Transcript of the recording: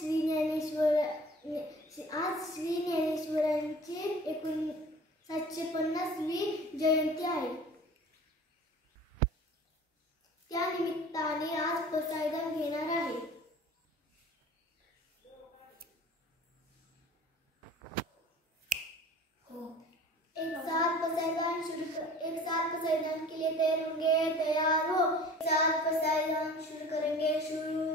श्री ज्ञानेश्वरांची 750वी जयंती आहे. त्या निमित्ताने आज पसायदान घेणार आहे. एक साथ पसायदान के लिए तैयार होंगे, तैयार हो. एक साथ पसायदान शुरू करेंगे, शुरू.